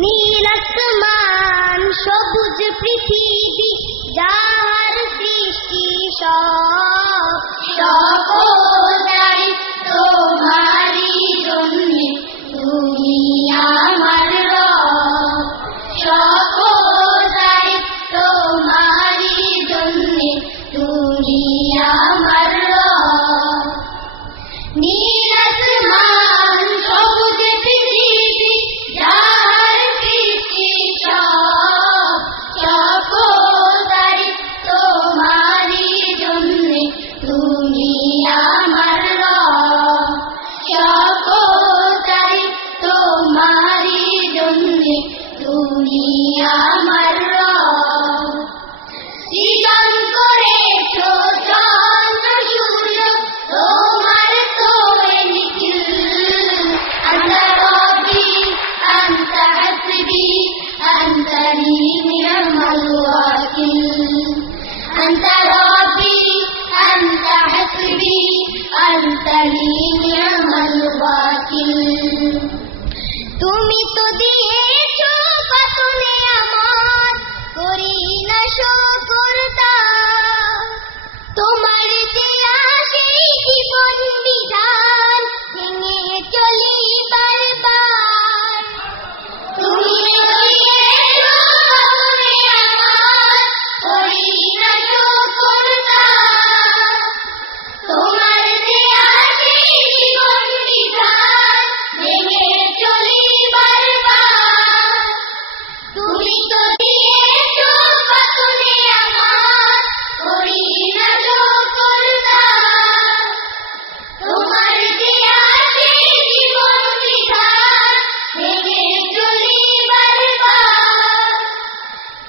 নীল আসমান সবুজ পৃথিবী যাহার সৃষ্টি সকল তোমারই জন্যে তুমি আমার রব সকল তোমারই জন্যে তুমি আমার রব নীল আসমান সবুজ পৃথিবী যাহার সৃষ্টি সকল তোমারই জন্যে তুমি আমার রব সকল তোমারই জন্যে তুমি আমার রব সৃজন করেছো চন্দ্র সূর্য তোমার তোরে নিখিল আন্তা রব্বি আন্তা হাসবি আন্তা লি নি'মাল ওয়াকিল আন্তা রব্বি আন্তা হাসবি আন্তা লি নি'মাল ওয়াকিল তুমি তো দিয়েছো কত নেয়ামত করি না শুকর তোমার দেয়া সেই জীবন বিধান ভেঙে চলি বারবার তুমি তো দিয়েছো কত নেয়ামত করি না শুকর তোমার দেয়া সেই জীবন বিধান ভেঙে চলি বারবার তুমি তো দিয়েছো কত নেয়ামত করি না শুকর তোমার দেয়া সেই জীবন বিধান ভেঙে চলি বারবার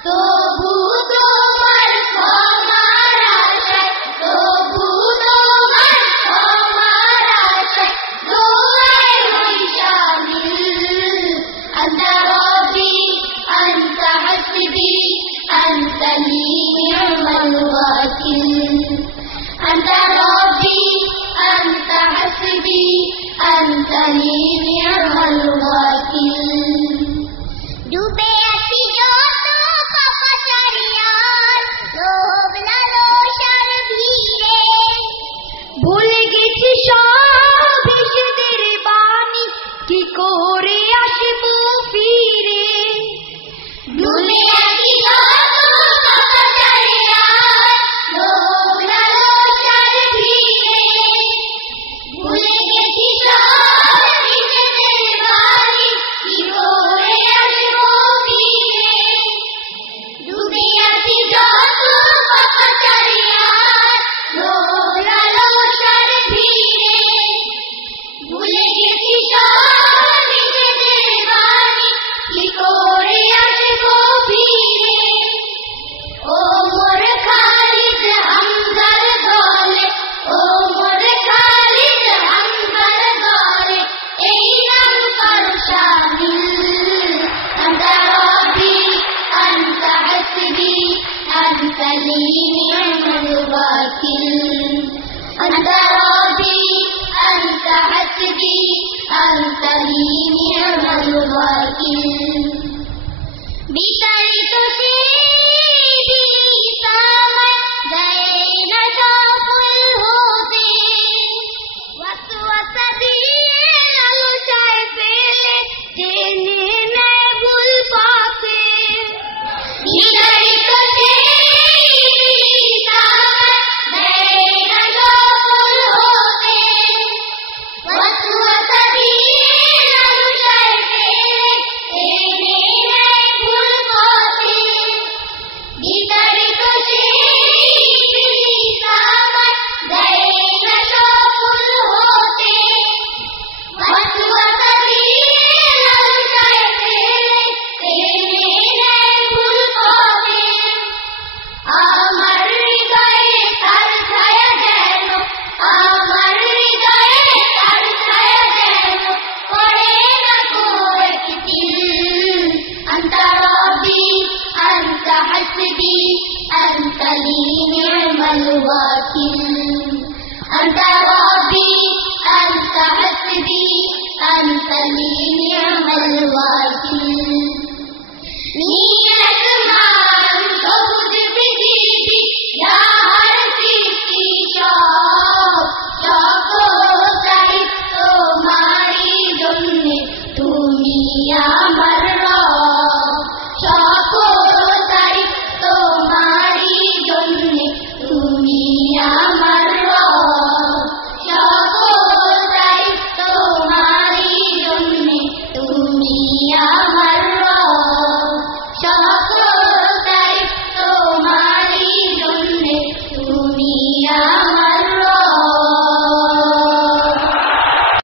তবু তোমার ক্ষমার আশায় তবু তোমার ক্ষমার আশায় দোয়ায় হই শামিল আন্তা রব্বি আন্তা হাসবি আন্তা লি নি'মাল ওয়াকিল আন্তা রব্বি আন্তা হাসবি আন্তা লি নি'মাল ওয়াকিল ডুবে আছি যত পাপাচারিয়ার লোভ লালসার ভিড়ে ভুলে গেছি সব এসেদের বাণী কি করে আসবো ফিরে ডুবে আছি যত পাপাচারিয়ার লোভ লালসার ভিড়ে ভুলে গেছি সব এসেদের বাণী কি করে আসবো ফিরে ডুবে আছি যত পাপাচারিয়ার লোভ লালসার ভিড়ে ভুলে গেছি সব এসেদের বাণী কি করে আসবো ফিরে ও মোর খালিদ হামজার দলে ও মোর খালিদ হামজার দলে এই নাম করো শামিল আন্তা রব্বি আন্তা হাসবি আন্তা লি নি'মাল ওয়াকিল আন্তা রব্বি আন্তা হাসবি আন্তা লি নি'মাল ওয়াকিল বিতাড়িত সেই সময় দেয় না সফল হতে ওয়াসওয়াসা দিয়ে লালসায় ফেলে টেনে নেয় ভুল পথে বিতাড়িত সেই সময় দেয় না সফল হতে ওয়াসওয়াসা দিয়ে লালসায় ফেলে টেনে নেয় ভুল পথে বিতাড়িত সেই সময় দেয় না সফল হতে ওয়াসওয়াসা দিয়ে লালসায় ফেলে টেনে নেয় ভুল পথে আমার হৃদয়ে তার ছায়া যেন আমার হৃদয়ে তার ছায়া যেন পড়ে না গো একদিন আন্তা রব্বি আন্তা হাসবি আন্তা লি নি'মাল ওয়াকিল আন্তা